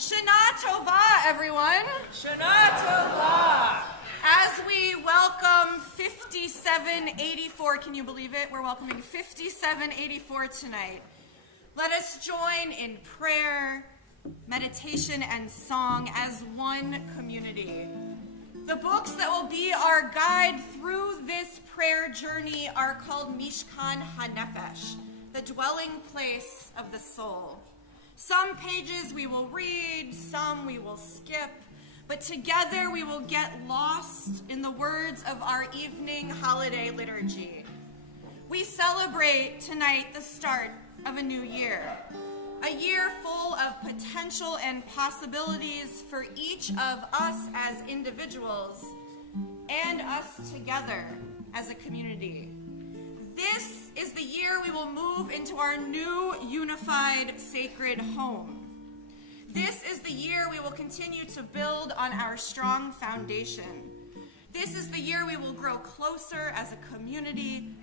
Shana Tova, everyone. Shana Tova. As we welcome 5784, can you believe it? We're welcoming 5784 tonight. Let us join in prayer, meditation, and song as one community. The books that will be our guide through this prayer journey are called Mishkan HaNefesh, the dwelling place of the soul. Some pages we will read, some we will skip, but together we will get lost in the words of our evening holiday liturgy. We celebrate tonight the start of a new year, a year full of potential and possibilities for each of us as individuals and us together as a community. This is the year we will move into our new unified sacred home. This is the year we will continue to build on our strong foundation. This is the year we will grow closer as a community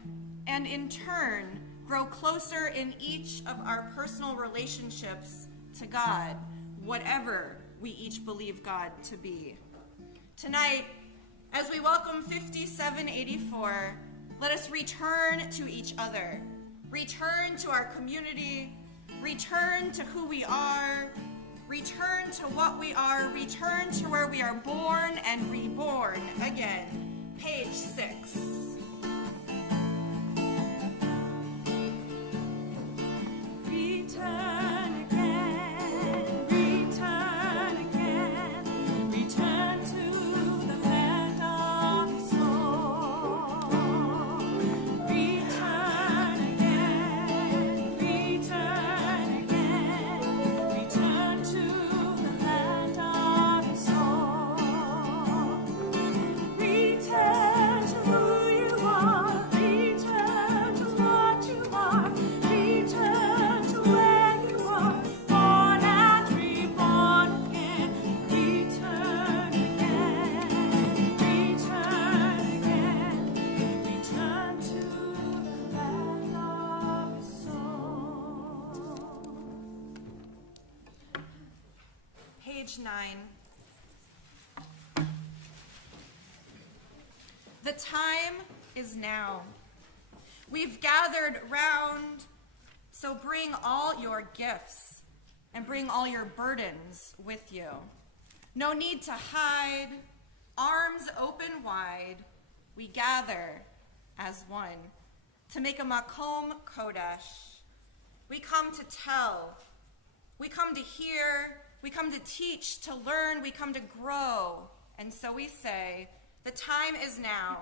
and in turn grow closer in each of our personal relationships to God, whatever we each believe God to be. Tonight, as we welcome 5784, let us return to each other, return to our community, return to who we are, return to what we are, return to where we are born and reborn again. Page 6. Return again, return again, return to the land of soul. Return again, return again, return to the land of soul. Return to who you are, return to what you are, return to where you are, born and reborn again. Return again, return to the land of soul. Page 9. The time is now. We've gathered round, so bring all your gifts and bring all your burdens with you. No need to hide, arms open wide. We gather as one to make a Makom Kodesh. We come to tell, we come to hear, we come to teach, to learn, we come to grow. And so we say, the time is now.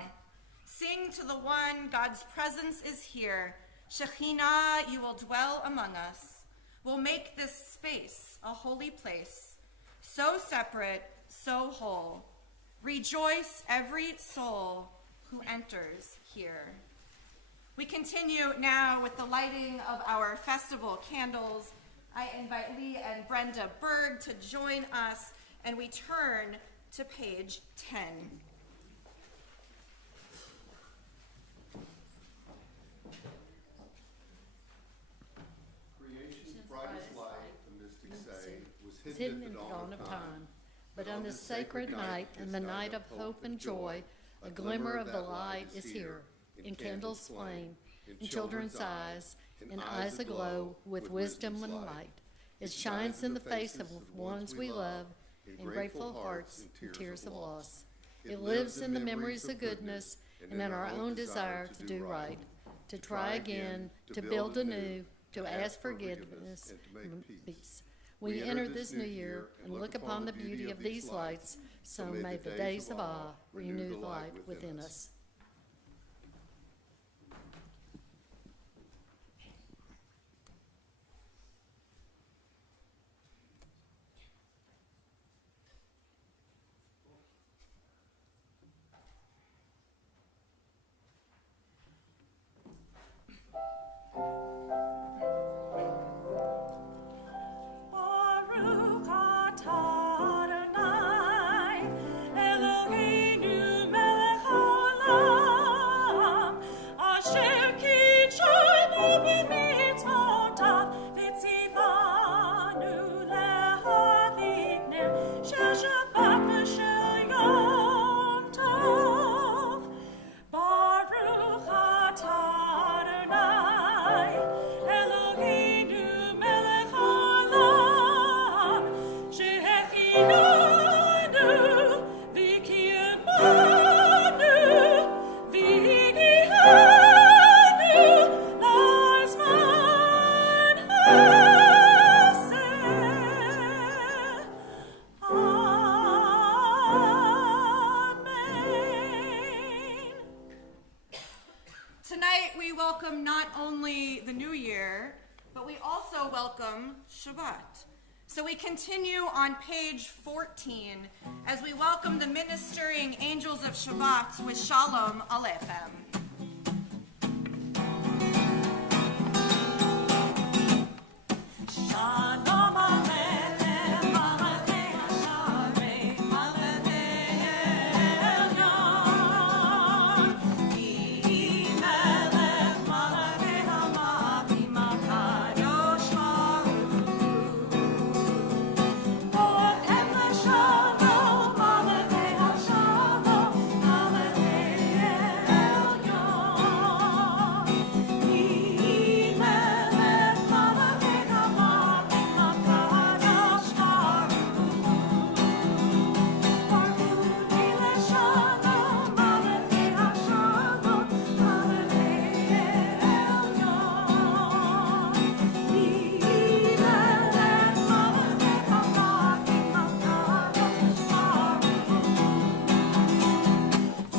Sing to the one, God's presence is here. Shekhinah, you will dwell among us. We'll make this space a holy place, so separate, so whole. Rejoice every soul who enters here. We continue now with the lighting of our festival candles. I invite Lee and Brenda Berg to join us, and we turn to page 10. Creation's brightest light, the mystics say, was hidden in the dawn of time. But on this sacred night, and the night of hope and joy, a glimmer of the light is here, in candles' flame, in children's eyes, in eyes aglow with wisdom and light. It shines in the face of ones we love, in grateful hearts and tears of loss. It lives in the memories of goodness, and in our own desire to do right, to try again, to build anew, to ask forgiveness and peace. We enter this new year and look upon the beauty of these lights, so may the days of awe renew the light within us. Baruch atah Adonai, Eloheinu melech haolam. welcome not only the new year, but we also welcome Shabbat. So we continue on page 14 as we welcome the ministering angels of Shabbat with Shalom Aleichem. Shalom Aleichem, Malachei Hasharei, Malachei Elyon. Ki melech Malachei Hamakim HaKadosh Baruch Hu. Bohem LaShalom, Malachei Hashalom, Malachei Elyon. Ki melech Malachei Hamakim HaKadosh Baruch Hu. Baruch LaShalom, Malachei Hashalom, Malachei Elyon. Ki melech Malachei Hamakim HaKadosh Baruch Hu.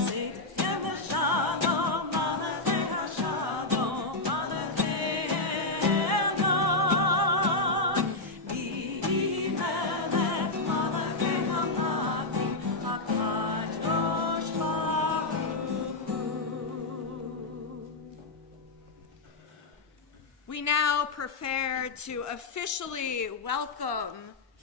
Sehem Shalom, Malachei Hashalom, Malachei Elyon. Ki melech Malachei Hamakim HaKadosh Baruch Hu. We now prepare to officially welcome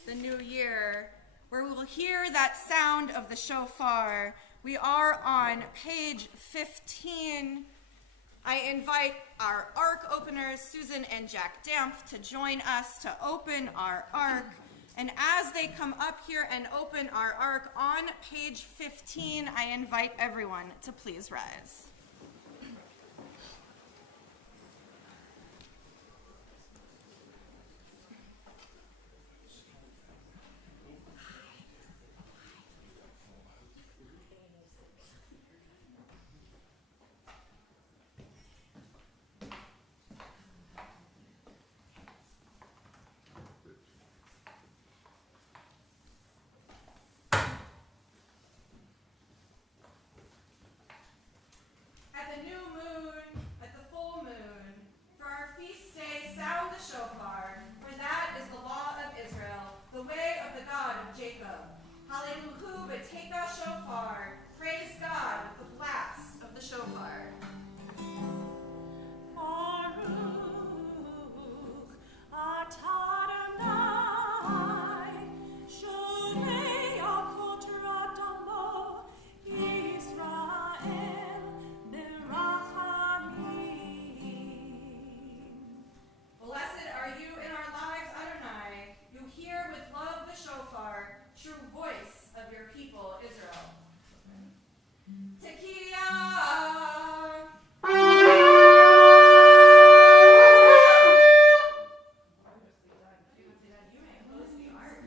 the new year, where we will hear that sound of the shofar. We are on page 15. I invite our ark openers, Susan and Jack Dampf, to join us to open our ark. And as they come up here and open our ark on page 15, I invite everyone to please rise. At the new moon, at the full moon, for our feast day, sound the shofar, for that is the law of Israel, the way of the God of Jacob. Hallelu b'teika shofar, praise God with the blast of the shofar. Baruch atah Adonai, shonei kol torat amo, Yisrael berachamim. Blessed are you in our lives, Adonai. You hear with love the shofar, true voice of your people, Israel. Tekiah. You may close the ark.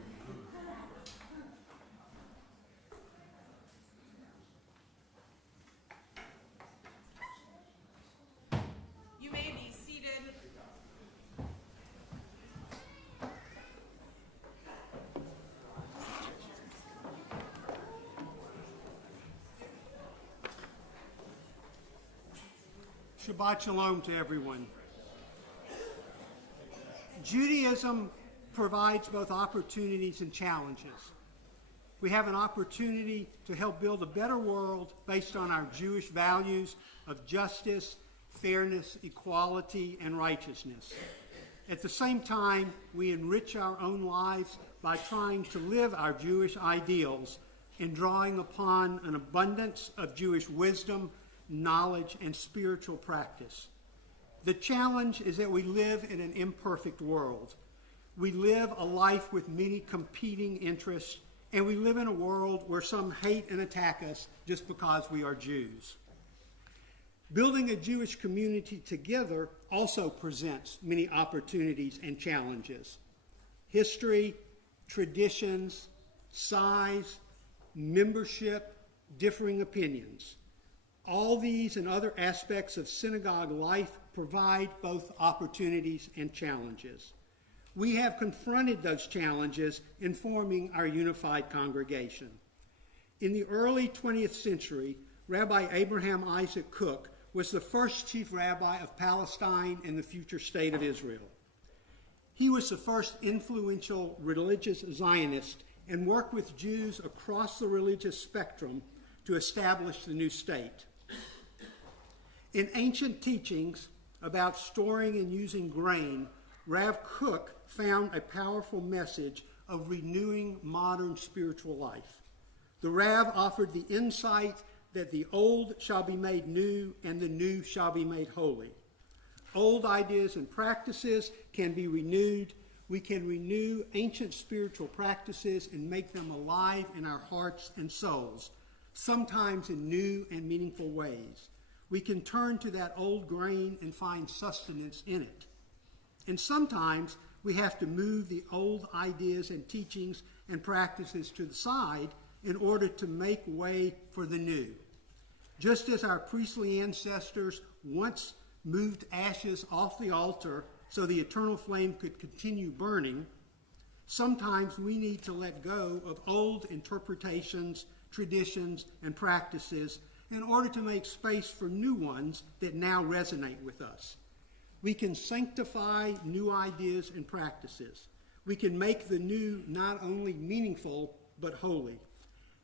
You may be seated. Shabbat Shalom to everyone. Judaism provides both opportunities and challenges. We have an opportunity to help build a better world based on our Jewish values of justice, fairness, equality, and righteousness. At the same time, we enrich our own lives by trying to live our Jewish ideals and drawing upon an abundance of Jewish wisdom, knowledge, and spiritual practice. The challenge is that we live in an imperfect world. We live a life with many competing interests, and we live in a world where some hate and attack us just because we are Jews. Building a Jewish community together also presents many opportunities and challenges. History, traditions, size, membership, differing opinions. All these and other aspects of synagogue life provide both opportunities and challenges. We have confronted those challenges in forming our unified congregation. In the early 20th century, Rabbi Abraham Isaac Cook was the first chief rabbi of Palestine and the future state of Israel. He was the first influential religious Zionist and worked with Jews across the religious spectrum to establish the new state. In ancient teachings about storing and using grain, Rav Kook found a powerful message of renewing modern spiritual life. The Rav offered the insight that the old shall be made new and the new shall be made holy. Old ideas and practices can be renewed. We can renew ancient spiritual practices and make them alive in our hearts and souls, sometimes in new and meaningful ways. We can turn to that old grain and find sustenance in it. And sometimes we have to move the old ideas and teachings and practices to the side in order to make way for the new. Just as our priestly ancestors once moved ashes off the altar so the eternal flame could continue burning, sometimes we need to let go of old interpretations, traditions, and practices in order to make space for new ones that now resonate with us. We can sanctify new ideas and practices. We can make the new not only meaningful, but holy.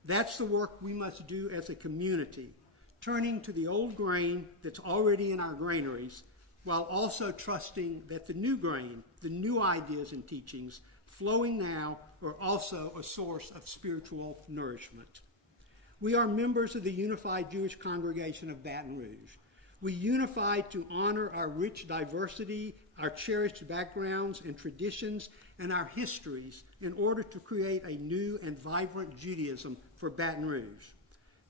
That's the work we must do as a community, turning to the old grain that's already in our granaries, while also trusting that the new grain, the new ideas and teachings flowing now are also a source of spiritual nourishment. We are members of the Unified Jewish Congregation of Baton Rouge. We unify to honor our rich diversity, our cherished backgrounds and traditions, and our histories in order to create a new and vibrant Judaism for Baton Rouge.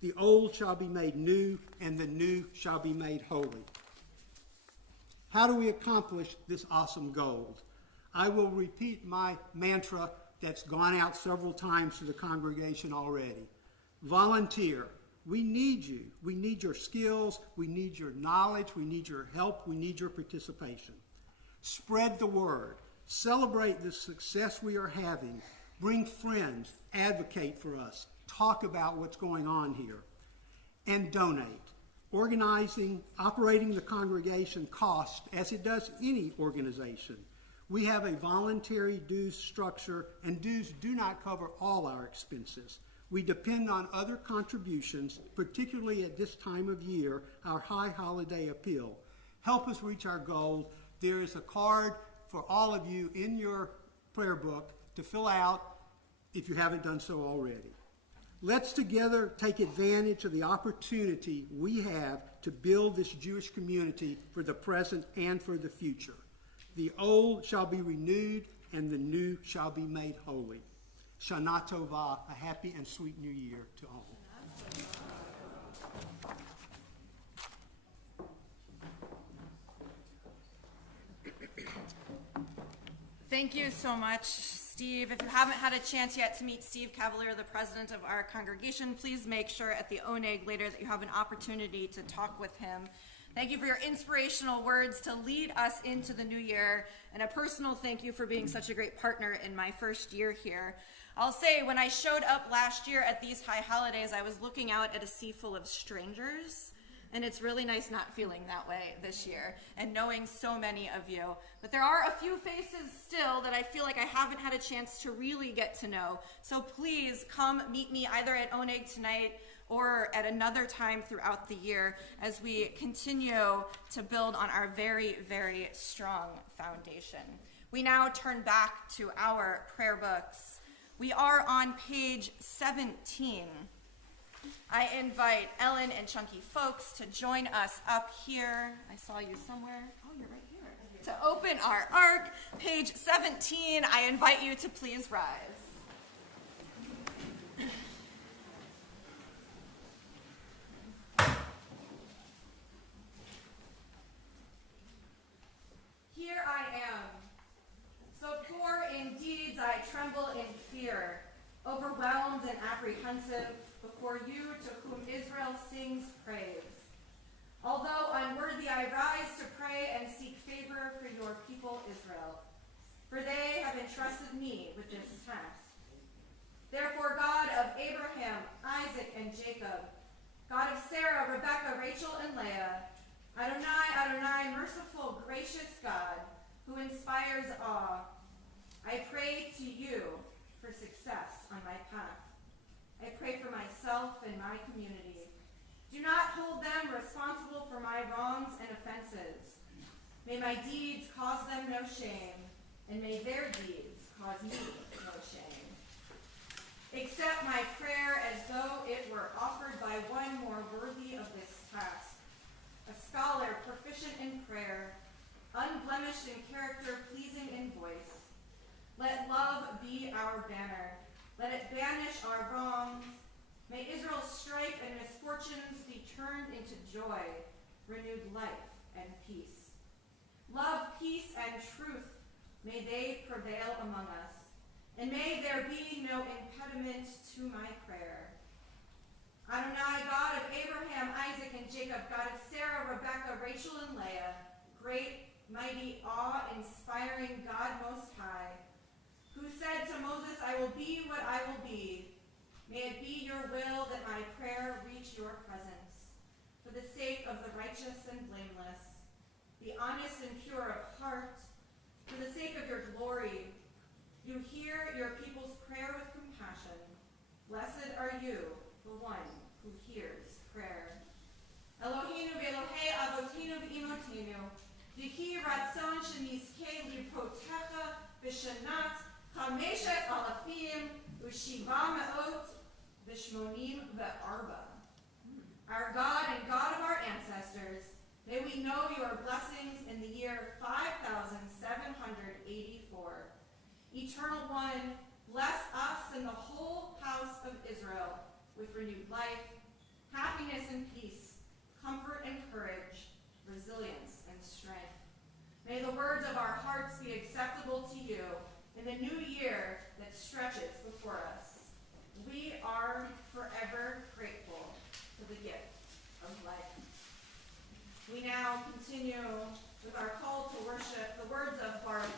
The old shall be made new, and the new shall be made holy. How do we accomplish this awesome goal? I will repeat my mantra that's gone out several times to the congregation already. Volunteer. We need you. We need your skills. We need your knowledge. We need your help. We need your participation. Spread the word. Celebrate the success we are having. Bring friends. Advocate for us. Talk about what's going on here. And donate. Operating the congregation costs, as it does any organization. We have a voluntary dues structure, and dues do not cover all our expenses. We depend on other contributions, particularly at this time of year, our high holiday appeal. Help us reach our goal. There is a card for all of you in your prayer book to fill out if you haven't done so already. Let's together take advantage of the opportunity we have to build this Jewish community for the present and for the future. The old shall be renewed and the new shall be made holy. Shana Tova, a happy and sweet new year to all. Thank you so much, Steve. If you haven't had a chance yet to meet Steve Cavalier, the president of our congregation, please make sure at the Oneg later that you have an opportunity to talk with him. Thank you for your inspirational words to lead us into the new year, and a personal thank you for being such a great partner in my first year here. I'll say, when I showed up last year at these high holidays, I was looking out at a sea full of strangers, and it's really nice not feeling that way this year and knowing so many of you. But there are a few faces still that I feel like I haven't had a chance to really get to know. So please come meet me either at Oneg tonight or at another time throughout the year as we continue to build on our very, very strong foundation. We now turn back to our prayer books. We are on page 17. I invite Ellen and Chunky Folks to join us up here. I saw you somewhere. Oh, you're right here. To open our ark, page 17, I invite you to please rise. Here I am. So poor in deeds, I tremble in fear, overwhelmed and apprehensive before you to whom Israel sings praise. Although unworthy, I rise to pray and seek favor for your people Israel, for they have entrusted me with this task. Therefore, God of Abraham, Isaac, and Jacob, God of Sarah, Rebekah, Rachel, and Leah, merciful, gracious God, who inspires awe, I pray to you for success on my path. I pray for myself and my community. Do not hold them responsible for my wrongs and offenses. May my deeds cause them no shame, and may their deeds cause me no shame. Accept my prayer as though it were offered by one more worthy of this task, a scholar proficient in prayer, unblemished in character, pleasing in voice. Let love be our banner. Let it banish our wrongs. May Israel's strife and misfortunes be turned into joy, renewed life, and peace. Love, peace, and truth, may they prevail among us, and may there be no impediment to my prayer. Adonai, God of Abraham, Isaac, and Jacob, God of Sarah, Rebekah, Rachel, and Leah, great, mighty, awe-inspiring God Most High, who said to Moses, I will be what I will be. May it be your will that my prayer reach your presence. For the sake of the righteous and blameless, the honest and pure of heart, for the sake of your glory, you hear your people's prayer with compassion. Blessed are you, the one who hears prayer. Eloheinu v'Elohei avotinu v'imotinu, v'hi ratzon shenizkei livrotecha v'shanat Chameshet alafim u'shiva me'ot v'shmonim ve'arba. Our God and God of our ancestors, may we know your blessings in the year 5784. Eternal One, bless us and the whole house of Israel with renewed life, happiness and peace, comfort and courage, resilience and strength. May the words of our hearts be acceptable to you in the new year that stretches before us. We are forever grateful for the gift of life. We now continue with our call to worship, the words of Baruch,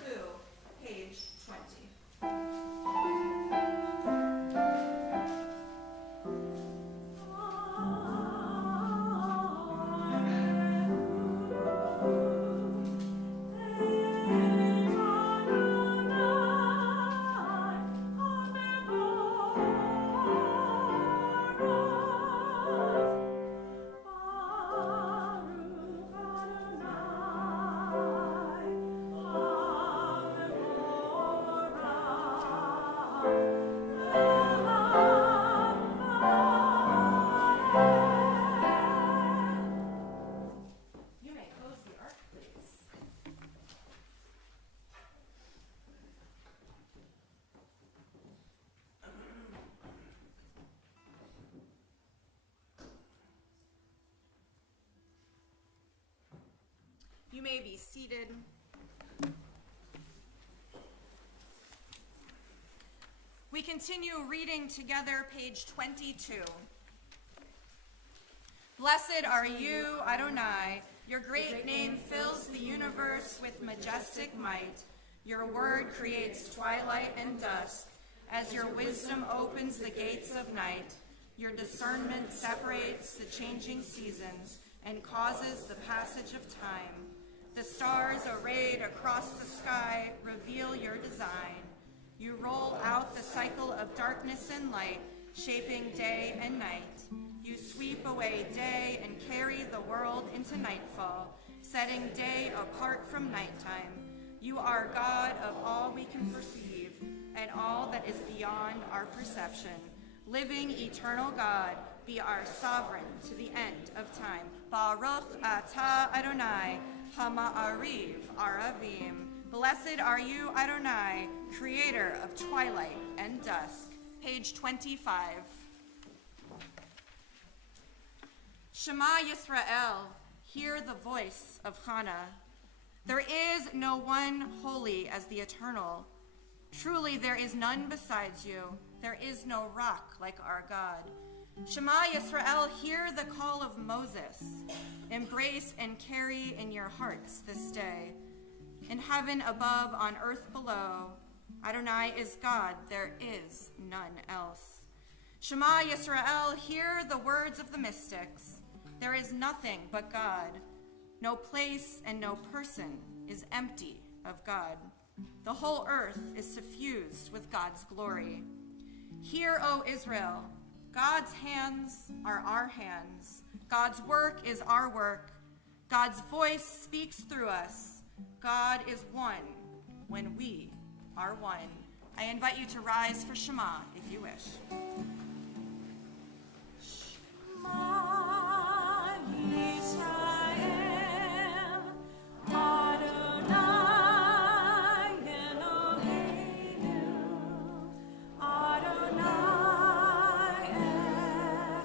page 20. You may be seated. We continue reading together page 22. Blessed are you, Adonai. Your great name fills the universe with majestic might. Your word creates twilight and dusk. As your wisdom opens the gates of night, your discernment separates the changing seasons and causes the passage of time. The stars arrayed across the sky reveal your design. You roll out the cycle of darkness and light, shaping day and night. You sweep away day and carry the world into nightfall, setting day apart from nighttime. You are God of all we can perceive and all that is beyond our perception. Living eternal God, be our sovereign to the end of time. Baruch atah Adonai, Hama'ariv Aravim. Blessed are you, Adonai, creator of twilight and dusk. Page 25. Shema Yisrael, hear the voice of Hannah. There is no one holy as the Eternal. Truly there is none besides you. There is no rock like our God. Shema Yisrael, hear the call of Moses. Embrace and carry in your hearts this day. In heaven above, on earth below, Adonai is God, there is none else. Shema Yisrael, hear the words of the mystics. There is nothing but God. No place and no person is empty of God. The whole earth is suffused with God's glory. Hear, O Israel, God's hands are our hands. God's work is our work. God's voice speaks through us. God is one when we are one. I invite you to rise for Shema if you wish. Shema Yisrael, Adonai Eloheinu, Adonai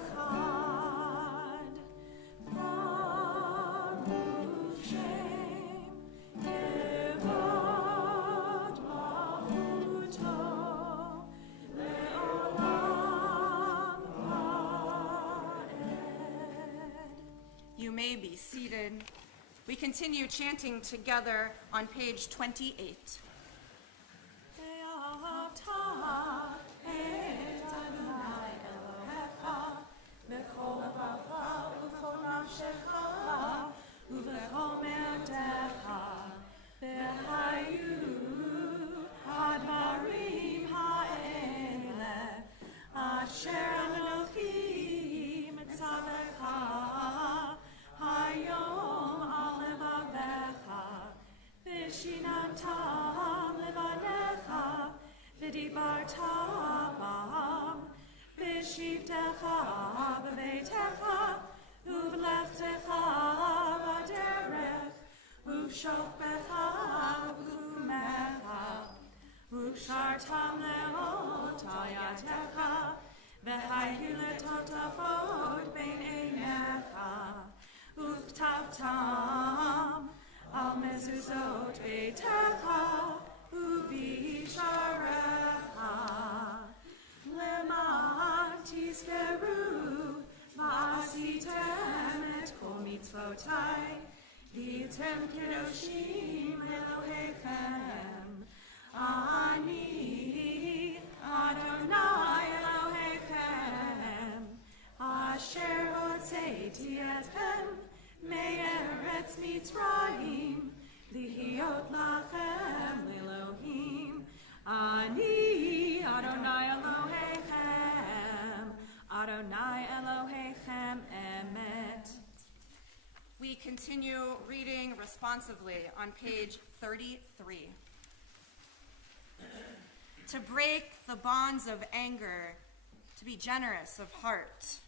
Echad, Baruch Shem Kevod Malchuto, Le'olam Ha'ed. You may be seated. We continue chanting together on page 28. Ve'ahavta et Adonai Elohecha b'chol levavecha u'b'chol nafshecha u'b'chol me'odecha v'hayu hadvarim ha'ele asher Anochi mitzavecha hayom al levavecha v'shinantam levanecha v'dibarta bam v'shivtecha b'beitecha u'v'leftecha b'derech u'shofbecha b'chumecha u'shartam le'ot ayatecha v'hayu letotafot bein einecha u'chtavtam al mezuzot beitecha u'visharecha leman tizkeru v'asitem et kol mitzvotai v'yitem kedoshim Elohechem ani Adonai Elohechem asher hotzeiti etchem me'eretz Mitzrayim lihiyot lachem Elohim ani Adonai Elohechem Adonai Elohechem emet. We continue reading responsively on page 33. To break the bonds of anger, to be generous of heart.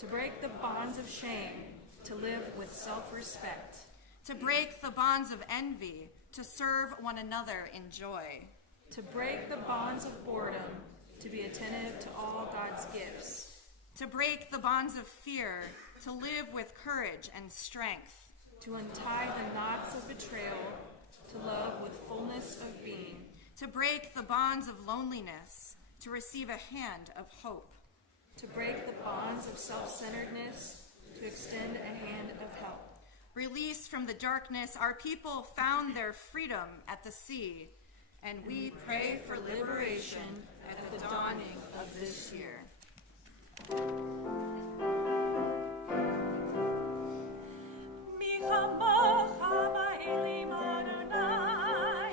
To break the bonds of shame, to live with self-respect. To break the bonds of envy, to serve one another in joy. To break the bonds of boredom, to be attentive to all God's gifts. To break the bonds of fear, to live with courage and strength. To untie the knots of betrayal, to love with fullness of being. To break the bonds of loneliness, to receive a hand of hope. To break the bonds of self-centeredness, to extend a hand of help. Released from the darkness, our people found their freedom at the sea, and we pray for liberation at the dawning of this year. Mi kamocha ba'elim Adonai,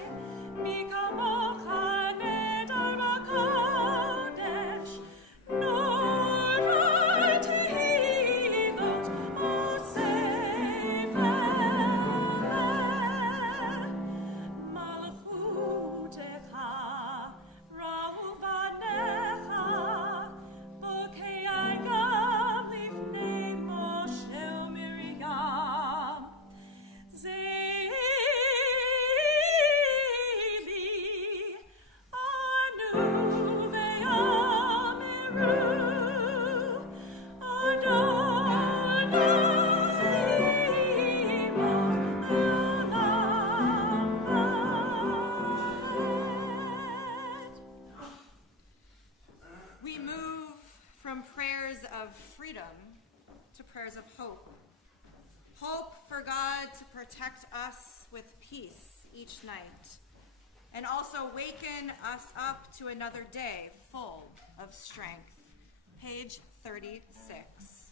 mi kamocha nedar b'kodesh, nor v'tihilot osef eleh. Malchutecha ra'u banecha, bokei gam lifnei Moshe u'Miriam. Zeili anu ve'ameru, Adonai imach le'olam va'ed. We move from prayers of freedom to prayers of hope. Hope for God to protect us with peace each night, and also waken us up to another day full of strength. Page 36.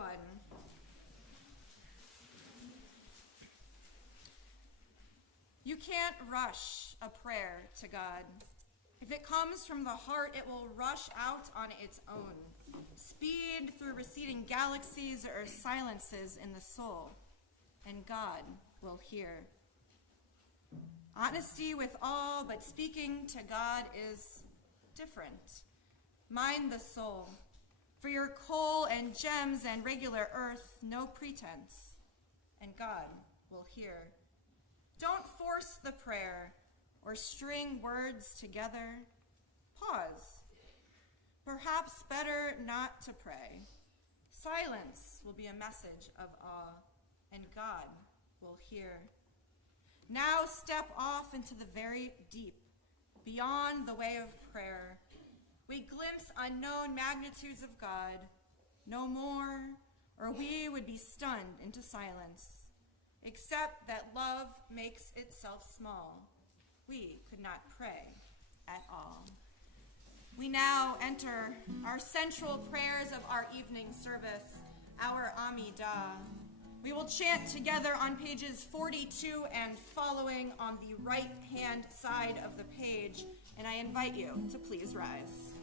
31. You can't rush a prayer to God. If it comes from the heart, it will rush out on its own. Speed through receding galaxies or silences in the soul, and God will hear. Honesty with all, but speaking to God is different. Mind the soul. For your coal and gems and regular earth, no pretense, and God will hear. Don't force the prayer or string words together. Pause. Perhaps better not to pray. Silence will be a message of awe, and God will hear. Now step off into the very deep, beyond the way of prayer. We glimpse unknown magnitudes of God, no more, or we would be stunned into silence. Except that love makes itself small, we could not pray at all. We now enter our central prayers of our evening service, our Amidah. We will chant together on pages 42 and following on the right-hand side of the page, and I invite you to please rise.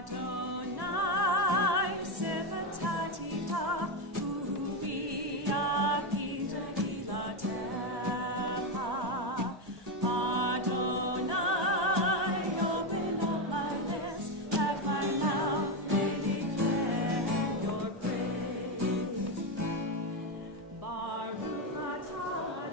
Adonai, Sefatatita, Uvia, Gita, Ilateha. Adonai, open up my lips, that my mouth may declare your praise. Baruch atah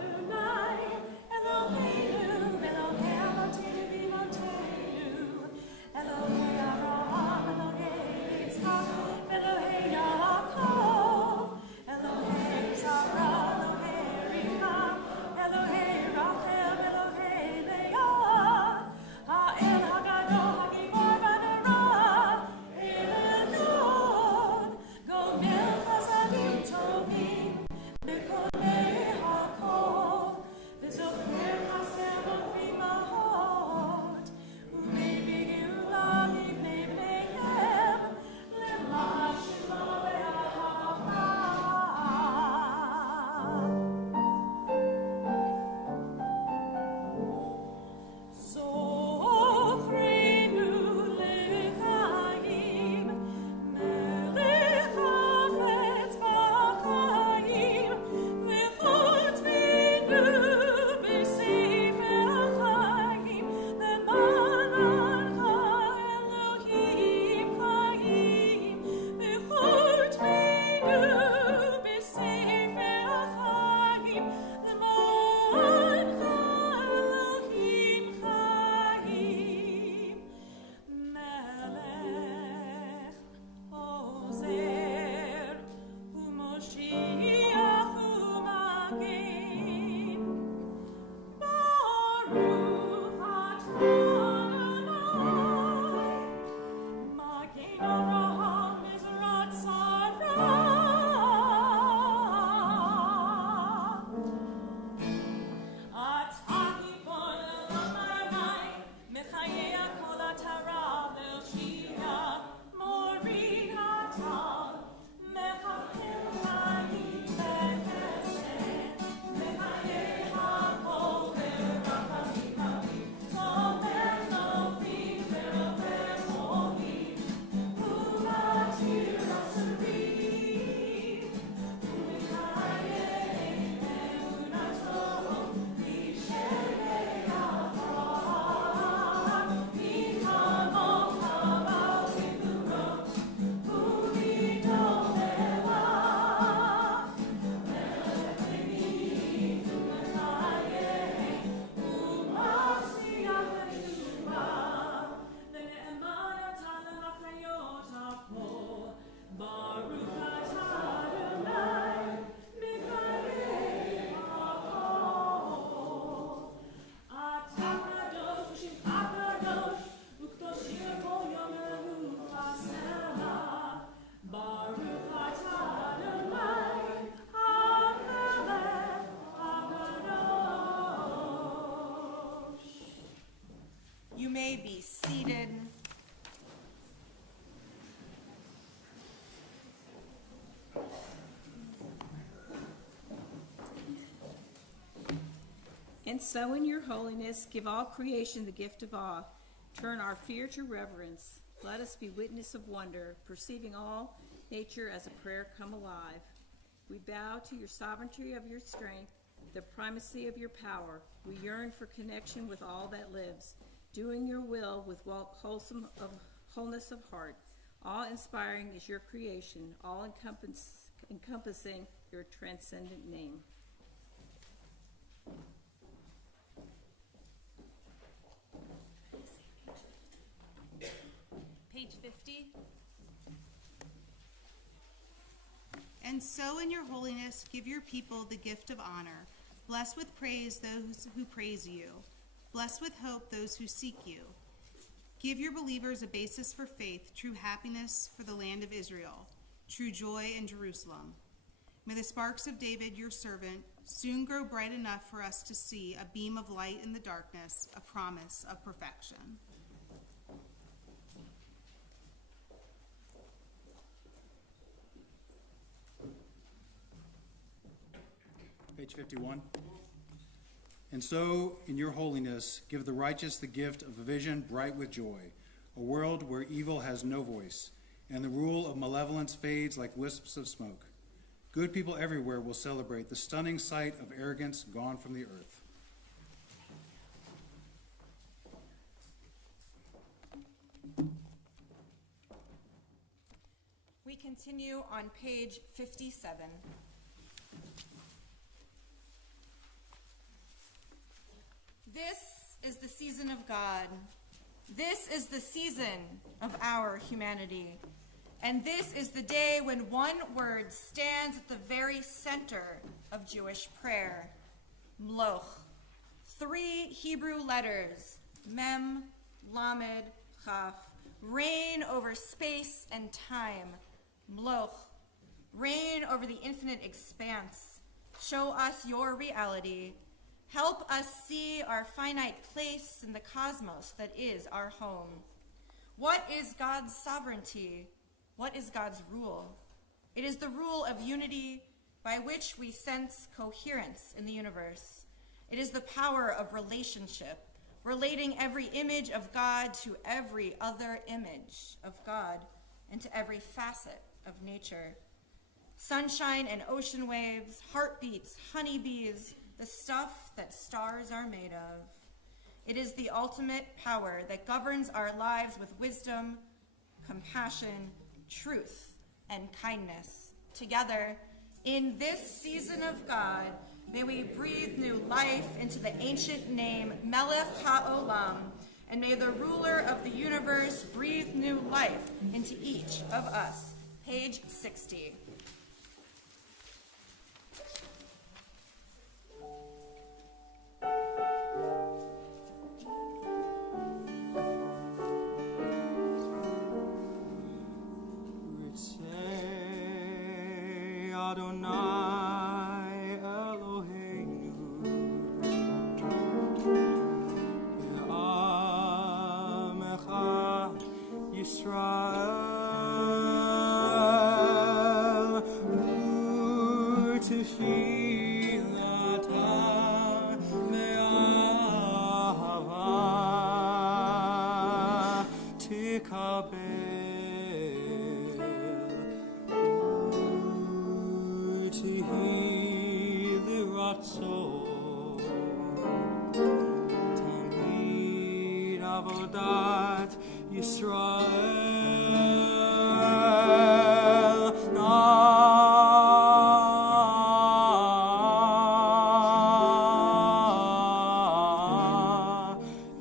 And so in your holiness, give all creation the gift of awe. Turn our fear to reverence. Let us be witness of wonder, perceiving all nature as a prayer come alive. We bow to your sovereignty of your strength, the primacy of your power. We yearn for connection with all that lives, doing your will with wholeness of heart. Awe-inspiring is your creation, all-encompassing your transcendent name. Page 50. And so in your holiness, give your people the gift of honor. Bless with praise those who praise you. Bless with hope those who seek you. Give your believers a basis for faith, true happiness for the land of Israel, true joy in Jerusalem. May the sparks of David, your servant, soon grow bright enough for us to see a beam of light in the darkness, a promise of perfection. Page 51. And so, in your holiness, give the righteous the gift of a vision bright with joy, a world where evil has no voice, and the rule of malevolence fades like wisps of smoke. Good people everywhere will celebrate the stunning sight of arrogance gone from the earth. We continue on page 57. This is the season of God. This is the season of our humanity. And this is the day when one word stands at the very center of Jewish prayer, Mloch. 3 Hebrew letters, Mem, Lamed, Chaf, reign over space and time, Mloch. Reign over the infinite expanse. Show us your reality. Help us see our finite place in the cosmos that is our home. What is God's sovereignty? What is God's rule? It is the rule of unity by which we sense coherence in the universe. It is the power of relationship, relating every image of God to every other image of God and to every facet of nature. Sunshine and ocean waves, heartbeats, honeybees, the stuff that stars are made of. It is the ultimate power that governs our lives with wisdom, compassion, truth, and kindness. Together, in this season of God, may we breathe new life into the ancient name Melech HaOlam, and may the ruler of the universe breathe new life into each of us. Page 60. Adonai Eloheinu Be'amecha Yisrael U'tefilata Me'ahava Tikabel Tamid Avodat Yisrael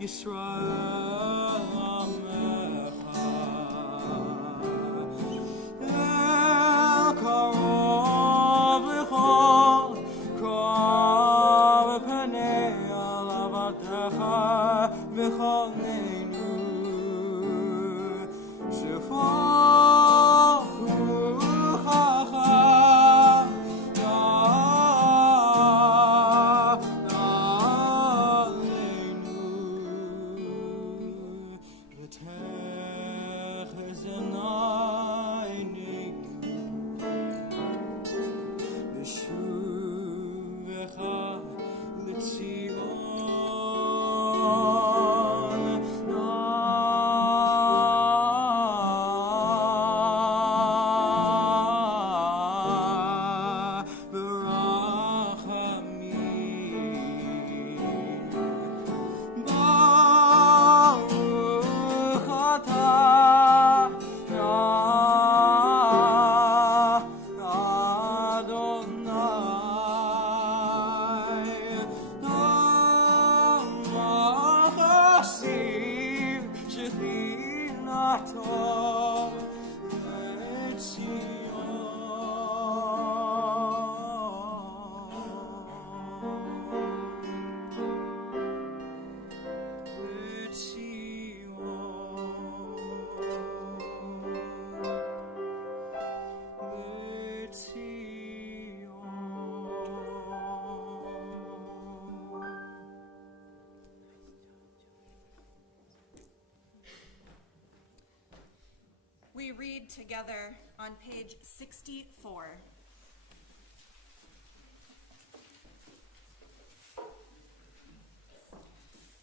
Yisrael Amecha El Karov L'chol Krov Pnei Alavadecha V'cholneinu Shefach Ruchacha Aleinu V'techezin Einik V'shuvecha L'tzion We read together on page 64.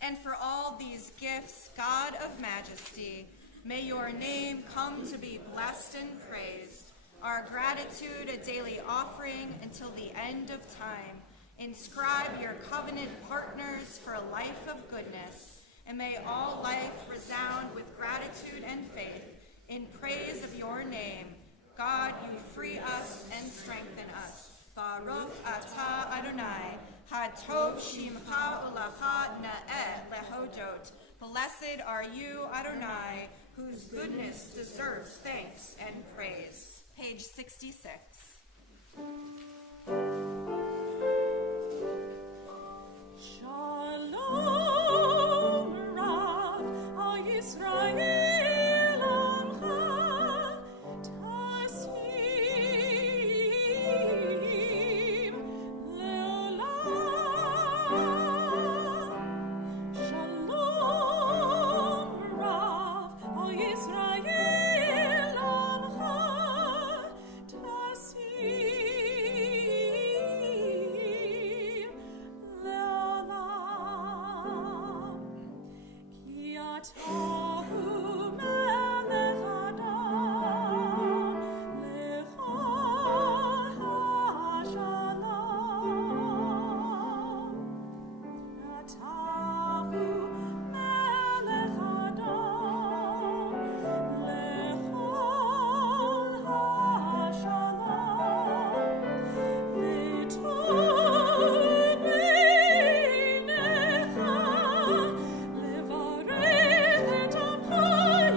And for all these gifts, God of majesty, may your name come to be blessed and praised. Our gratitude a daily offering until the end of time. Inscribe your covenant partners for a life of goodness, and may all life resound with gratitude and faith in praise of your name. God, you free us and strengthen us. Baruch atah Adonai, hatov shimcha ulacha na'eh lehodot. Blessed are you, Adonai, whose goodness deserves thanks and praise. Page 66. Shalom Rav al Yisrael Amcha Tasim Leolam. Shalom Rav al Yisrael Amcha Tasim Leolam. Ki atahu melech Adam lechol hashalom. Atahu melech Adam lechol hashalom. V'tov beinecha levarech et amcha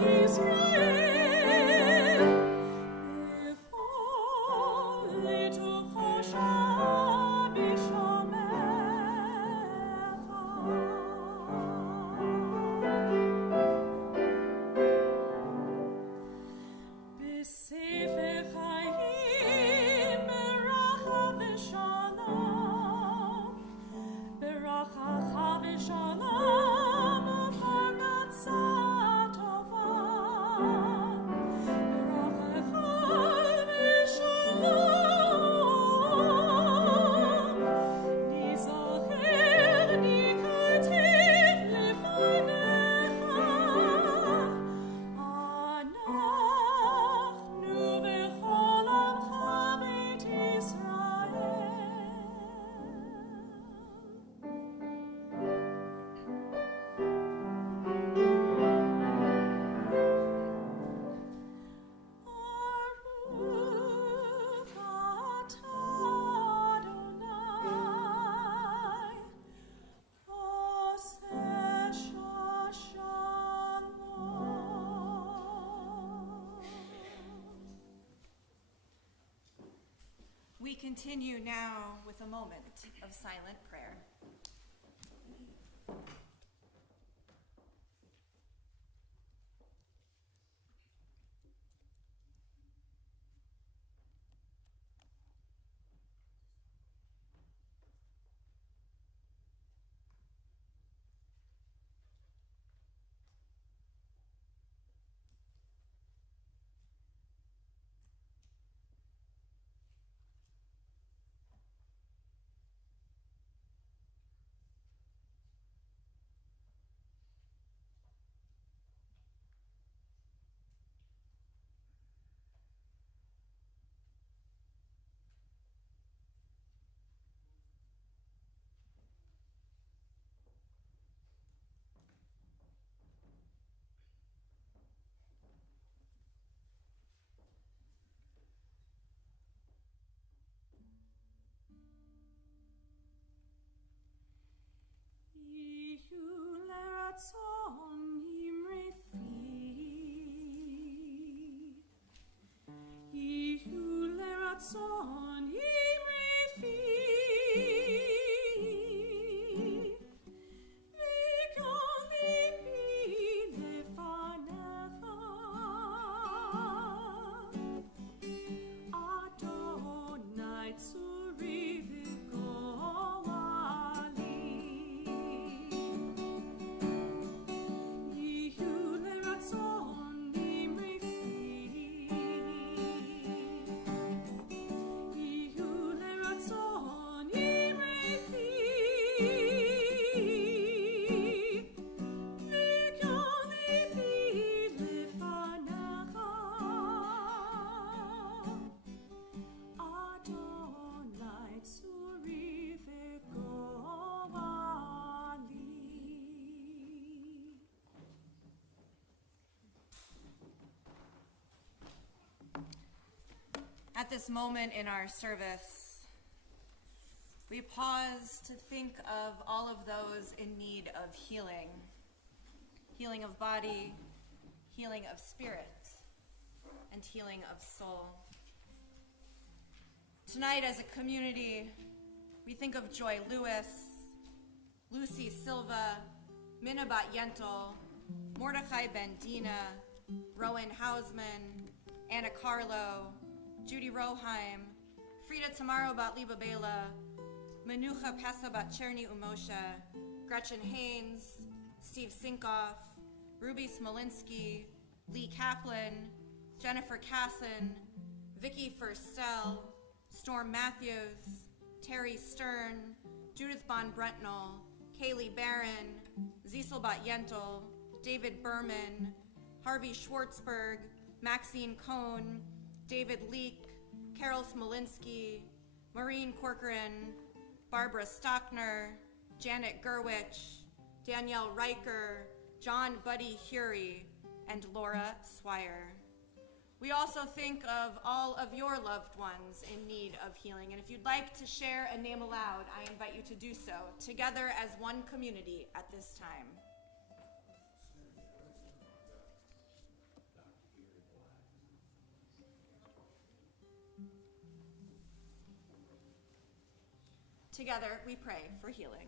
Yisrael b'chol litucha bishamecha. B'sefer chayim beracha v'shalom, berachacha v'shalom u'chagatza tova, berachacha v'shalom, nizacher nikatev lefanecha. אנחנו וכל עמך בית ישראל. ברוך אתה אדוני, עושה שלום. We continue now with a moment of silent prayer. this moment in our service, we pause to think of all of those in need of healing. Healing of body, healing of spirit, and healing of soul. Tonight as a community, we think of Joy Lewis, Lucy Silva, Minabat Yentl, Mordechai Ben-Dina, Rowan Hausman, Anna Carlo, Judy Roheim, Frida Tamaro Bat Liba Bela, Menucha Pesa Bat Cherny Umosha, Gretchen Haynes, Steve Sinkoff, Ruby Smolinski, Lee Kaplan, Jennifer Casson, Vicky Furstel, Storm Matthews, Terry Stern, Judith Von Brentnell, Kaylee Barron, Cecil Bat Yentl, David Berman, Harvey Schwartzberg, Maxine Cohn, David Leake, Carol Smolinski, Maureen Corcoran, Barbara Stockner, Janet Gerwich, Danielle Riker, John Buddy Hury, and Laura Swire. We also think of all of your loved ones in need of healing, and if you'd like to share a name aloud, I invite you to do so, together as one community at this time. Together, we pray for healing.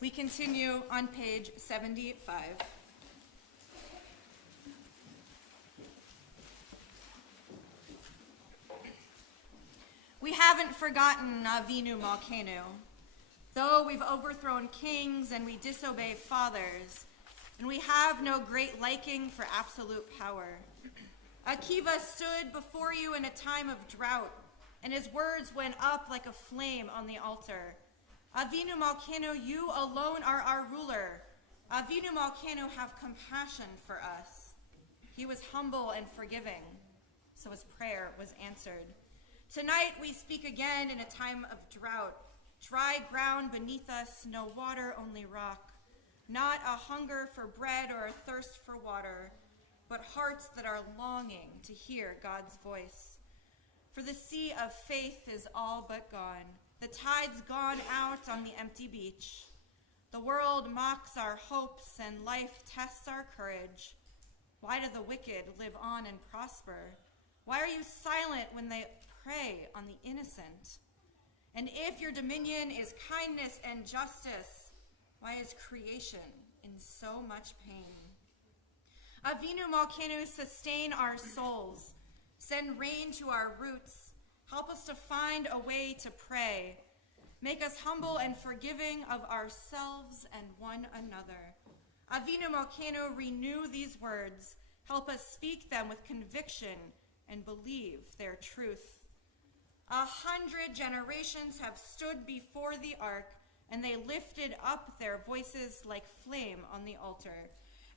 We continue on page 75. We haven't forgotten Avinu Malkeinu. Though we've overthrown kings and we disobey fathers, and we have no great liking for absolute power. Akiva stood before you in a time of drought, and his words went up like a flame on the altar. Avinu Malkeinu, you alone are our ruler. Avinu Malkeinu, have compassion for us. He was humble and forgiving, so his prayer was answered. Tonight we speak again in a time of drought. Dry ground beneath us, no water, only rock. Not a hunger for bread or a thirst for water, but hearts that are longing to hear God's voice. For the sea of faith is all but gone. The tide's gone out on the empty beach. The world mocks our hopes and life tests our courage. Why do the wicked live on and prosper? Why are you silent when they prey on the innocent? And if your dominion is kindness and justice, why is creation in so much pain? Avinu Malkeinu, sustain our souls. Send rain to our roots. Help us to find a way to pray. Make us humble and forgiving of ourselves and one another. Avinu Malkeinu, renew these words. Help us speak them with conviction and believe their truth. 100 generations have stood before the ark, and they lifted up their voices like flame on the altar.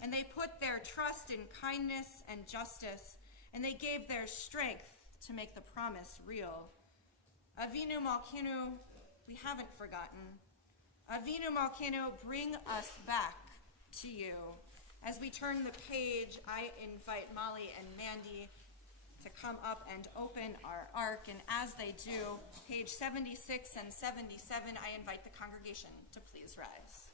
And they put their trust in kindness and justice, and they gave their strength to make the promise real. Avinu Malkeinu, we haven't forgotten. Avinu Malkeinu, bring us back to you. As we turn the page, I invite Molly and Mandy to come up and open our ark, and as they do, page 76 and 77, I invite the congregation to please rise.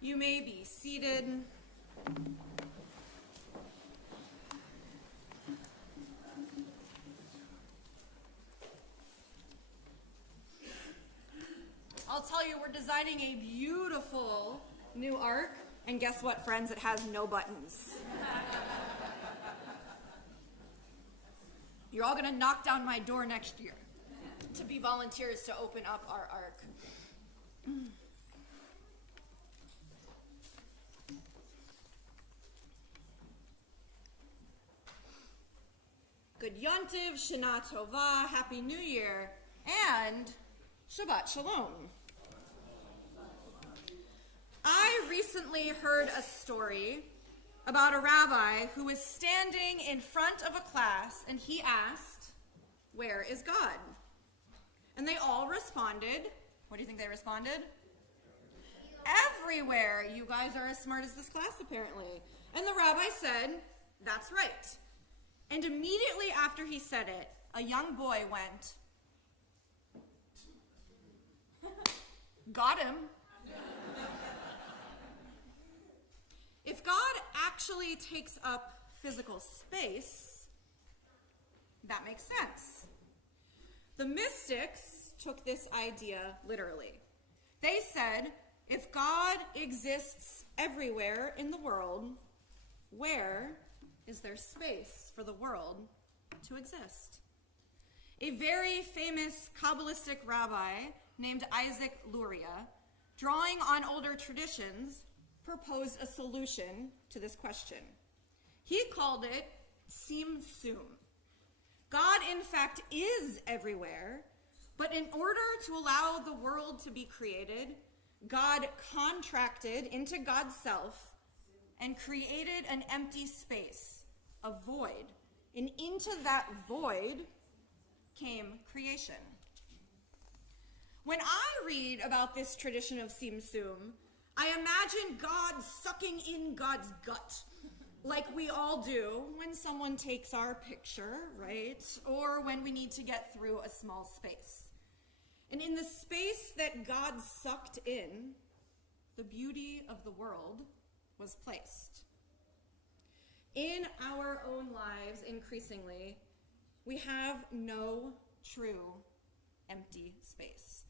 You may be seated. I'll tell you, we're designing a beautiful new ark, and guess what, friends? It has no buttons. You're all going to knock down my door next year to be volunteers to open up our ark. Good Yontiv, Shana Tova, Happy New Year, and Shabbat Shalom. I recently heard a story about a rabbi who was standing in front of a class and he asked, "Where is God?" And they all responded. What do you think they responded? Everywhere. You guys are as smart as this class, apparently. And the rabbi said, "That's right." And immediately after he said it, a young boy went, "Got him." If God actually takes up physical space, that makes sense. The mystics took this idea literally. They said, if God exists everywhere in the world, where is there space for the world to exist? A very famous Kabbalistic rabbi named Isaac Luria, drawing on older traditions, proposed a solution to this question. He called it Tzimtzum. God, in fact, is everywhere, but in order to allow the world to be created, God contracted into God's self and created an empty space, a void. And into that void came creation. When I read about this tradition of Tzimtzum, I imagine God sucking in God's gut, like we all do when someone takes our picture, right? Or when we need to get through a small space. And in the space that God sucked in, the beauty of the world was placed. In our own lives, increasingly, we have no true empty space.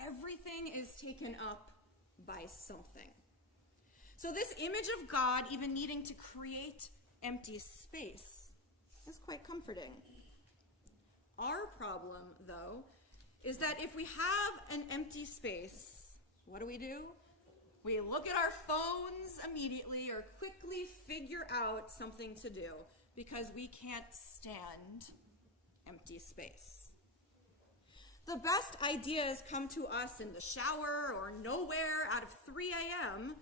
Everything is taken up by something. So this image of God even needing to create empty space is quite comforting. Our problem, though, is that if we have an empty space, what do? We look at our phones immediately or quickly figure out something to do because we can't stand empty space. The best ideas come to us in the shower or nowhere out of 3 a.m.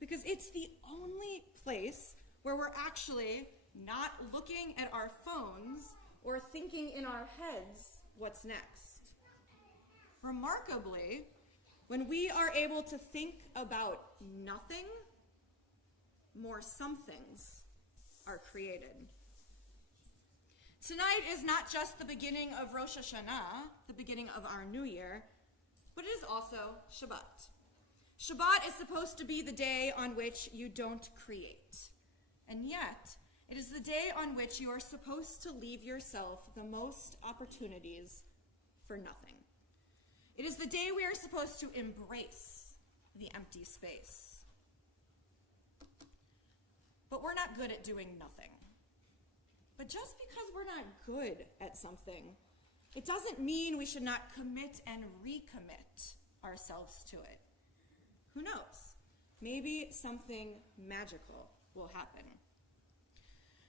because it's the only place where we're actually not looking at our phones or thinking in our heads what's next. Remarkably, when we are able to think about nothing, more somethings are created. Tonight is not just the beginning of Rosh Hashanah, the beginning of our new year, but it is also Shabbat. Shabbat is supposed to be the day on which you don't create. And yet, it is the day on which you are supposed to leave yourself the most opportunities for nothing. It is the day we are supposed to embrace the empty space. But we're not good at doing nothing. But just because we're not good at something, it doesn't mean we should not commit and recommit ourselves to it. Who knows? Maybe something magical will happen.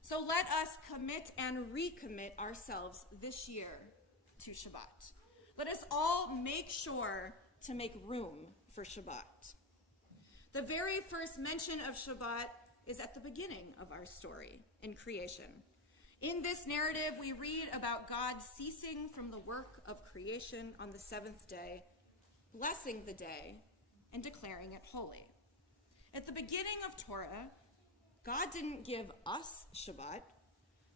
So let us commit and recommit ourselves this year to Shabbat. Let us all make sure to make room for Shabbat. The very first mention of Shabbat is at the beginning of our story in creation. In this narrative, we read about God ceasing from the work of creation on the seventh day, blessing the day, and declaring it holy. At the beginning of Torah, God didn't give us Shabbat.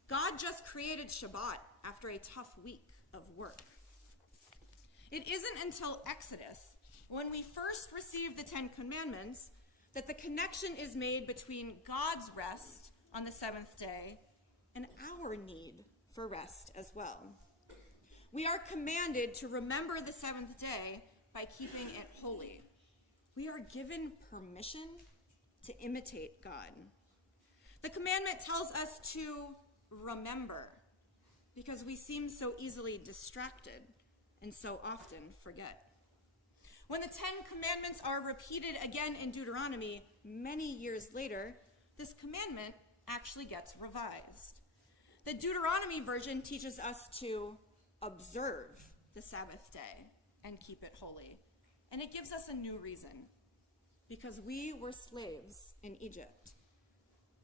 God just created Shabbat after a tough week of work. It isn't until Exodus, when we first received the Ten Commandments, that the connection is made between God's rest on the seventh day and our need for rest as well. We are commanded to remember the seventh day by keeping it holy. We are given permission to imitate God. The commandment tells us to remember because we seem so easily distracted and so often forget. When the 10 Commandments are repeated again in Deuteronomy many years later, this commandment actually gets revised. The Deuteronomy version teaches us to observe the Sabbath day and keep it holy. And it gives us a new reason, because we were slaves in Egypt.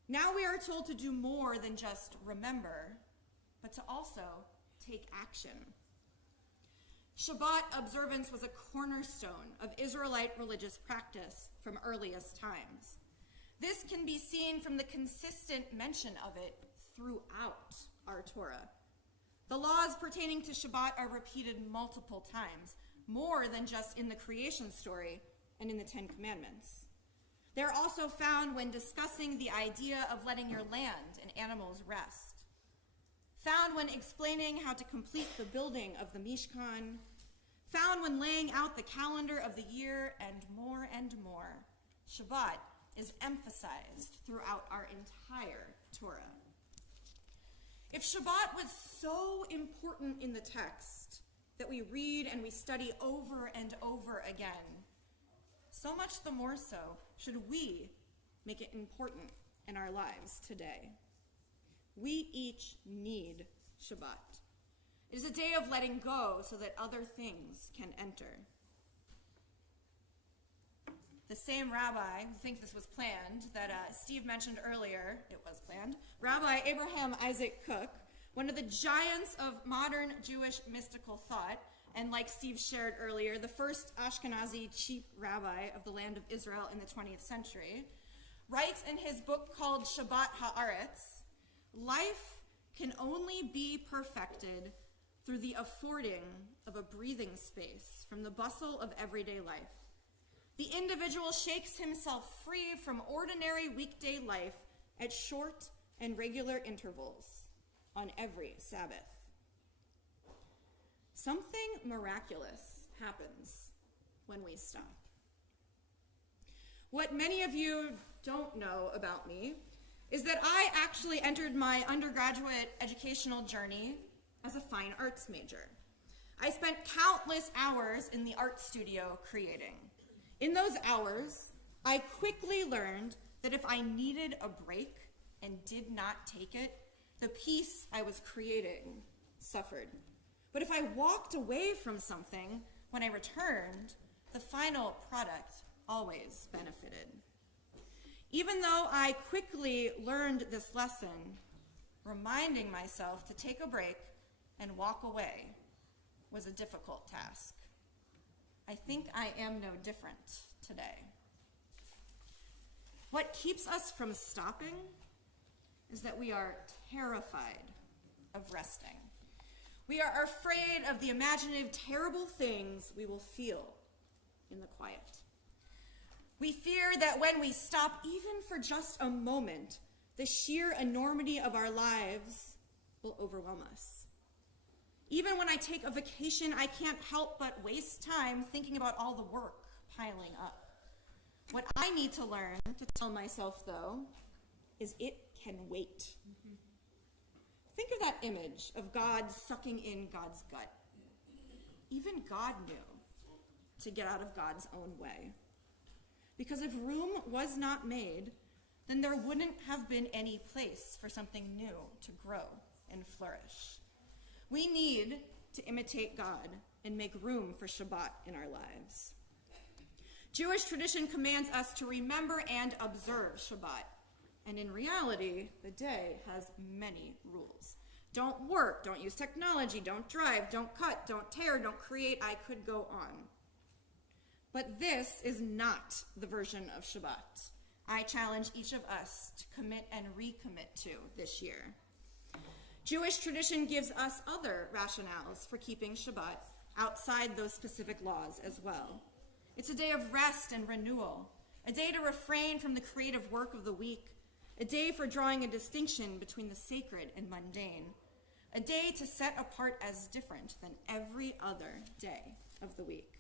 Now we are told to do more than just remember, but to also take action. Shabbat observance was a cornerstone of Israelite religious practice from earliest times. This can be seen from the consistent mention of it throughout our Torah. The laws pertaining to Shabbat are repeated multiple times, more than just in the creation story and in the 10 Commandments. They're also found when discussing the idea of letting your land and animals rest, found when explaining how to complete the building of the Mishkan, found when laying out the calendar of the year, and more and more. Shabbat is emphasized throughout our entire Torah. If Shabbat was so important in the text that we read and we study over and over again, so much the more so should we make it important in our lives today. We each need Shabbat. It is a day of letting go so that other things can enter. The same rabbi, who thinks this was planned, that Steve mentioned earlier, it was planned, Rabbi Abraham Isaac Cook, one of the giants of modern Jewish mystical thought, and like Steve shared earlier, the first Ashkenazi chief rabbi of the land of Israel in the 20th century, writes in his book called Shabbat Haaretz, life can only be perfected through the affording of a breathing space from the bustle of everyday life. The individual shakes himself free from ordinary weekday life at short and regular intervals on every Sabbath. Something miraculous happens when we stop. What many of you don't know about me is that I actually entered my undergraduate educational journey as a fine arts major. I spent countless hours in the art studio creating. In those hours, I quickly learned that if I needed a break and did not take it, the piece I was creating suffered. But if I walked away from something, when I returned, the final product always benefited. Even though I quickly learned this lesson, reminding myself to take a break and walk away was a difficult task. I think I am no different today. What keeps us from stopping is that we are terrified of resting. We are afraid of the imaginative terrible things we will feel in the quiet. We fear that when we stop, even for just a moment, the sheer enormity of our lives will overwhelm us. Even when I take a vacation, I can't help but waste time thinking about all the work piling up. What I need to learn to tell myself, though, is it can wait. Think of that image of God sucking in God's gut. Even God knew to get out of God's own way. Because if room was not made, then there wouldn't have been any place for something new to grow and flourish. We need to imitate God and make room for Shabbat in our lives. Jewish tradition commands us to remember and observe Shabbat. And in reality, the day has many rules. Don't work, don't use technology, don't drive, don't cut, don't tear, don't create. I could go on. But this is not the version of Shabbat I challenge each of us to commit and recommit to this year. Jewish tradition gives us other rationales for keeping Shabbat outside those specific laws as well. It's a day of rest and renewal, a day to refrain from the creative work of the week, a day for drawing a distinction between the sacred and mundane, a day to set apart as different than every other day of the week.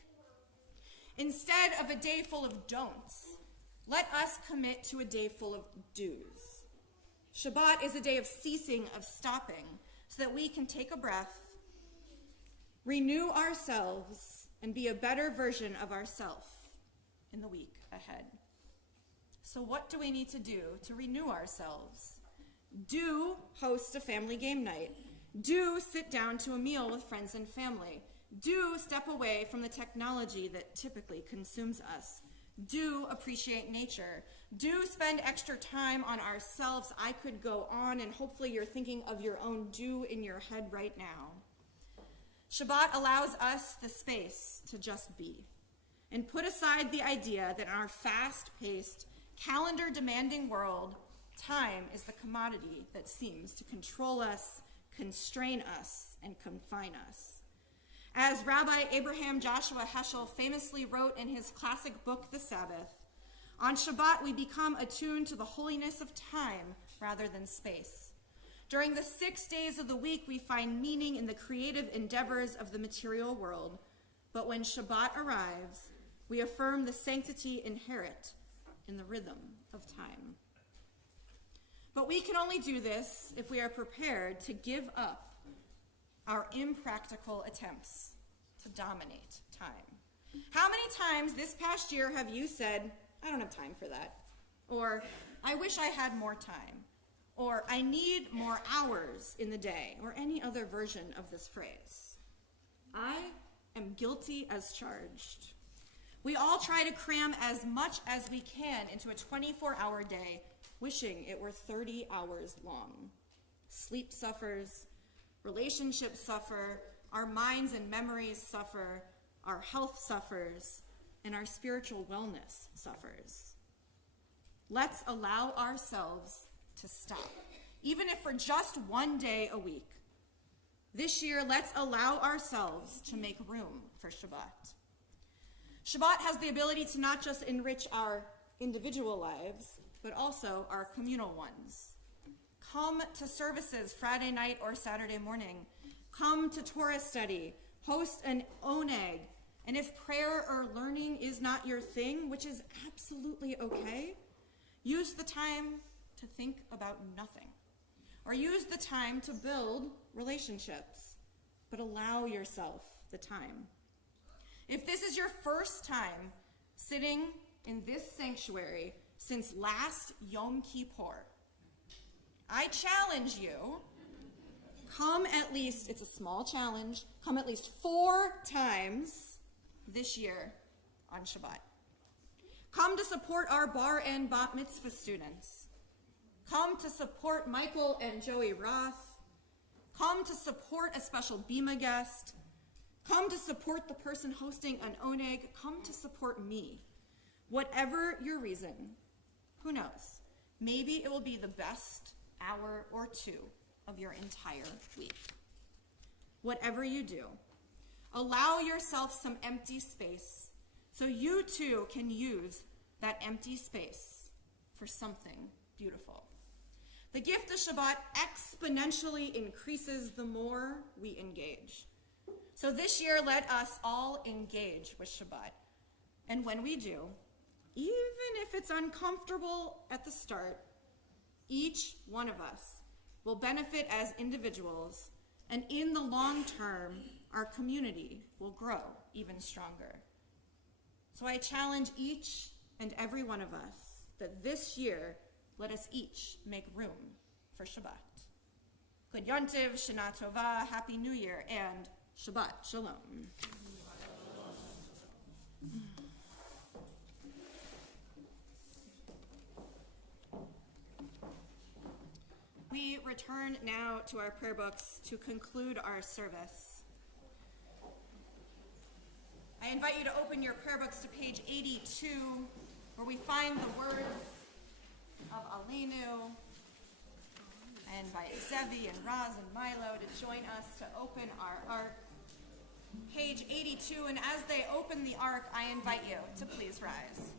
Instead of a day full of don'ts, let us commit to a day full of do's. Shabbat is a day of ceasing, of stopping, so that we can take a breath, renew ourselves, and be a better version of ourselves in the week ahead. So what do we need to do to renew ourselves? Do host a family game night. Do sit down to a meal with friends and family. Do step away from the technology that typically consumes us. Do appreciate nature. Do spend extra time on ourselves. I could go on, and hopefully you're thinking of your own do in your head right now. Shabbat allows us the space to just be and put aside the idea that in our fast-paced, calendar-demanding world, time is the commodity that seems to control us, constrain us, and confine us. As Rabbi Abraham Joshua Heschel famously wrote in his classic book, The Sabbath, on Shabbat we become attuned to the holiness of time rather than space. During the 6 days of the week, we find meaning in the creative endeavors of the material world. But when Shabbat arrives, we affirm the sanctity inherent in the rhythm of time. But we can only do this if we are prepared to give up our impractical attempts to dominate time. How many times this past year have you said, I don't have time for that? Or, I wish I had more time. Or, I need more hours in the day, or any other version of this phrase. I am guilty as charged. We all try to cram as much as we can into a 24-hour day, wishing it were 30 hours long. Sleep suffers, relationships suffer, our minds and memories suffer, our health suffers, and our spiritual wellness suffers. Let's allow ourselves to stop, even if for just one day a week. This year, let's allow ourselves to make room for Shabbat. Shabbat has the ability to not just enrich our individual lives, but also our communal ones. Come to services Friday night or Saturday morning. Come to Torah study. Host an oneg. And if prayer or learning is not your thing, which is absolutely okay, use the time to think about nothing. Or use the time to build relationships. But allow yourself the time. If this is your first time sitting in this sanctuary since last Yom Kippur, I challenge you, come at least, it's a small challenge, come at least 4 times this year on Shabbat. Come to support our bar and bat mitzvah students. Come to support Michael and Joey Roth. Come to support a special Bima guest. Come to support the person hosting an oneg. Come to support me. Whatever your reason, who knows? Maybe it will be the best hour or 2 of your entire week. Whatever you do, allow yourself some empty space so you too can use that empty space for something beautiful. The gift of Shabbat exponentially increases the more we engage. So this year, let us all engage with Shabbat. And when we do, even if it's uncomfortable at the start, each one of us will benefit as individuals, and in the long term, our community will grow even stronger. So I challenge each and every one of us that this year, let us each make room for Shabbat. Good Yontiv, Shana Tova, Happy New Year, and Shabbat Shalom. We return now to our prayer books to conclude our service. I invite you to open your prayer books to page 82, where we find the words of Aleinu. I invite Zevi and Raz and Milo to join us to open our ark. Page 82, and as they open the ark, I invite you to please rise.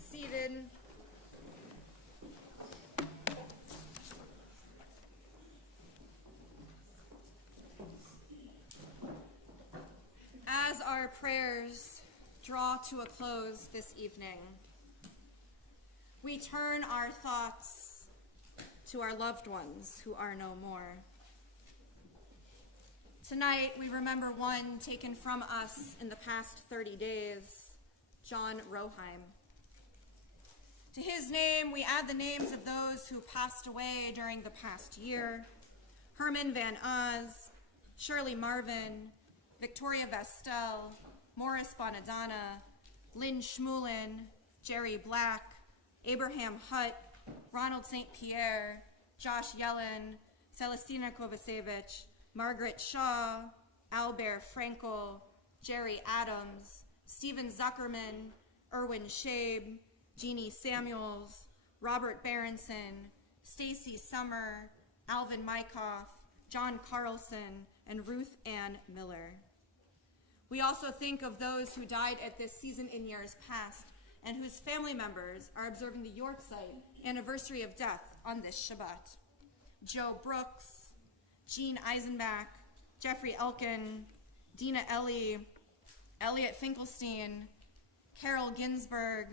seated. As our prayers draw to a close this evening, we turn our thoughts to our loved ones who are no more. Tonight, we remember one taken from us in the past 30 days, John Roheim. To his name, we add the names of those who passed away during the past year: Herman Van Oz, Shirley Marvin, Victoria Vestel, Morris Bonadonna, Lynn Schmulin, Jerry Black, Abraham Hutt, Ronald St. Pierre, Josh Yellen, Celestina Kovacevic, Margaret Shaw, Albert Frankel, Jerry Adams, Stephen Zuckerman, Erwin Shabe, Jeannie Samuels, Robert Berenson, Stacy Summer, Alvin Mykoff, John Carlson, and Ruth Ann Miller. We also think of those who died at this season in years past and whose family members are observing the Yortzeit anniversary of death on this Shabbat: Joe Brooks, Gene Eisenbach, Jeffrey Elkin, Dina Ellie, Elliot Finkelstein, Carol Ginsberg,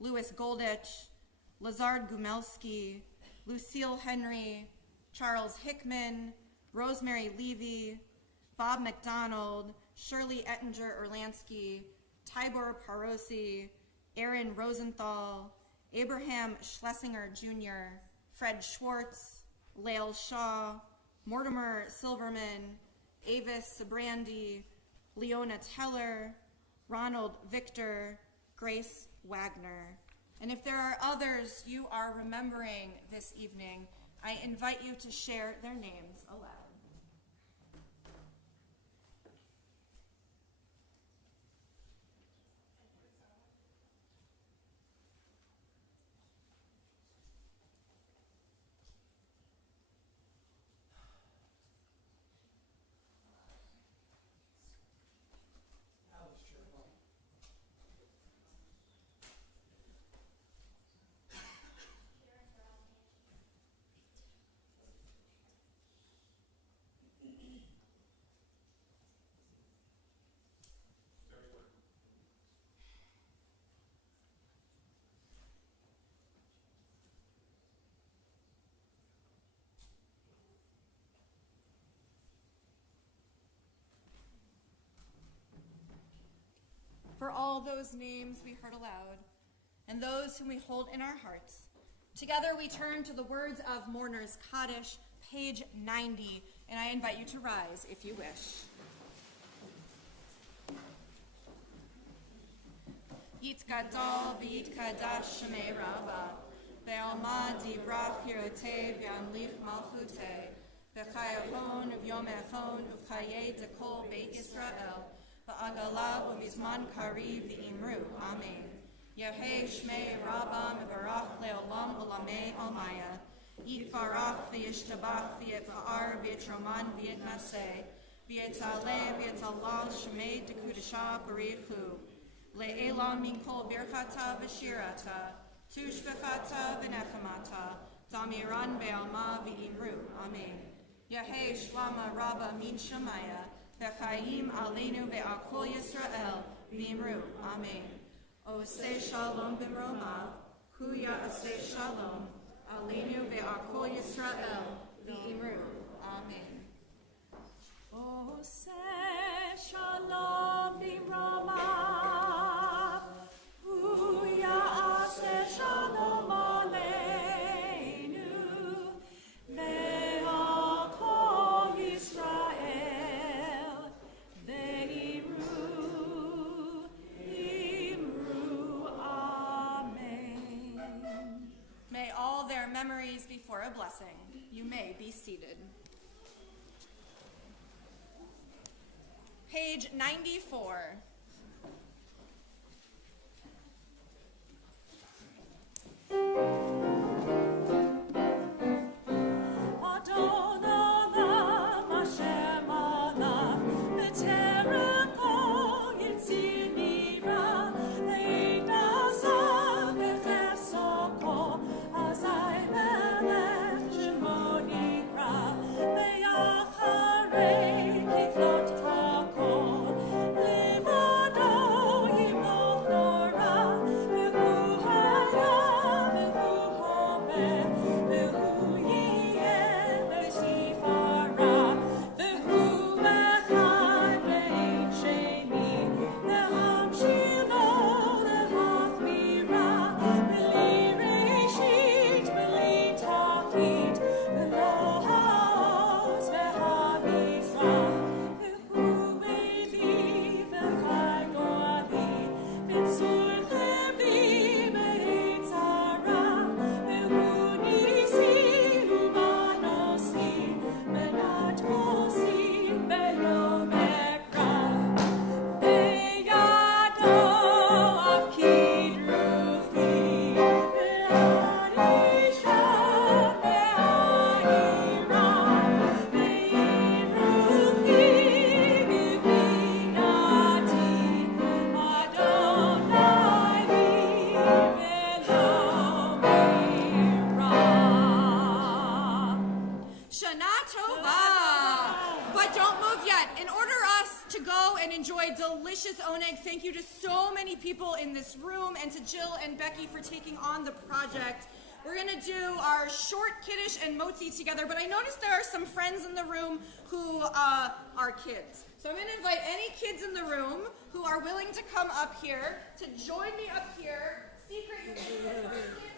Louis Goldich, Lazard Gumelski, Lucille Henry, Charles Hickman, Rosemary Levy, Bob McDonald, Shirley Ettinger-Erlansky, Tibor Parosi, Aaron Rosenthal, Abraham Schlesinger Jr., Fred Schwartz, Lael Shaw, Mortimer Silverman, Avis Sabrandi, Leona Teller, Ronald Victor, Grace Wagner. And if there are others you are remembering this evening, I invite you to share their names aloud. For all those names we heard aloud, and those whom we hold in our hearts, together we turn to the words of Mourner's Kaddish, page 90, and I invite you to rise if you wish. Yitgadol v'yitkadash shemei Rabba, ve'alma divrach hirotei v'yamlich malchutei, v'chayahon uv'yomechon uv'chayei dekol beit Yisrael, v'agala u'mizman kariv v'imru. Amen. Yehei shmei Rabba mevarach le'olam olamei almaya, yitvarach v'yishtabach v'yitva'ar v'yitroman v'yitnaseh, v'yitaleh v'yitalal shmei dekudasha barichu, le'elam minkol birchata v'shirata, tushbechata v'nechamata, damiran be'alma v'imru. Amen. Yehei shlama Rabba min shemaya, v'chayim aleinu ve'al kol Yisrael v'imru. Amen. Oseh shalom b'mroma, hu ya'aseh shalom, aleinu ve'al kol Yisrael v'imru. Amen. Oseh shalom b'mroma, hu ya'aseh shalom aleinu ve'al kol Yisrael ve'imru, imru. Amen. May all their memories be for a blessing. You may be seated. Page 94. Terra don't move yet. In order us to go and enjoy delicious oneg, thank you to so many people in this room and to Jill and Becky for taking on the project. We're going to do our short kiddush and motzi together, but I noticed there are some friends in the room who are kids. So I'm going to invite any kids in the room who are willing to come up here to join me up here. Secret, you can